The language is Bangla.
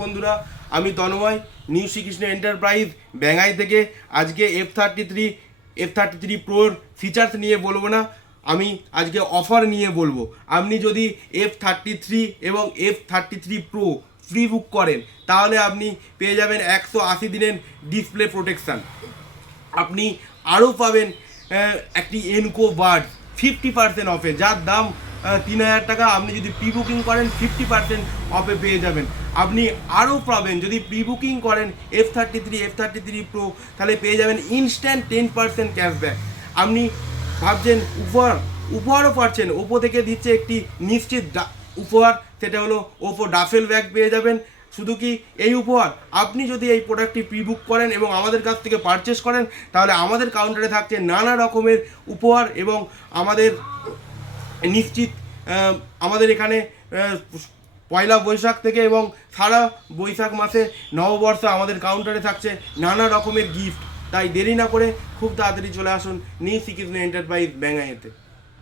বন্ধুরা, আমি তন্ময়, নিউ শ্রীকৃষ্ণ এন্টারপ্রাইজ ব্যাঙ্গাই থেকে। আজকে F33 প্রোর ফিচার্স নিয়ে বলবো না, আমি আজকে অফার নিয়ে বলবো। আপনি যদি F33 এবং F33 প্রো ফ্রি বুক করেন তাহলে আপনি পেয়ে যাবেন 180 দিনের ডিসপ্লে প্রোটেকশান। আপনি আরও পাবেন একটি এনকো বাড 50% অফে, যার দাম 3000 টাকা। আপনি যদি প্রি বুকিং করেন 50% অফে পেয়ে যাবেন। আপনি আরও পাবেন, যদি প্রি বুকিং করেন F33 প্রো, তাহলে পেয়ে যাবেন ইনস্ট্যান্ট 10% ক্যাশব্যাক। আপনি ভাবছেন উপহারও পাচ্ছেন, ওপো থেকে দিচ্ছে একটি নিশ্চিত উপহার, সেটা হলো ওপো ডাফেল ব্যাগ পেয়ে যাবেন। শুধু কি এই উপহার, আপনি যদি এই প্রোডাক্টটি প্রি বুক করেন এবং আমাদের কাছ থেকে পারচেস করেন তাহলে আমাদের কাউন্টারে থাকছে নানা রকমের উপহার এবং আমাদের নিশ্চিত আমাদের এখানে পয়লা বৈশাখ থেকে এবং সারা বৈশাখ মাসে নববর্ষে আমাদের কাউন্টারে থাকছে নানা রকমের গিফট। তাই দেরি না করে খুব তাড়াতাড়ি চলে আসুন নিউ শ্রীকৃষ্ণ এন্টারপ্রাইজ ব্যাঙ্গাইতে।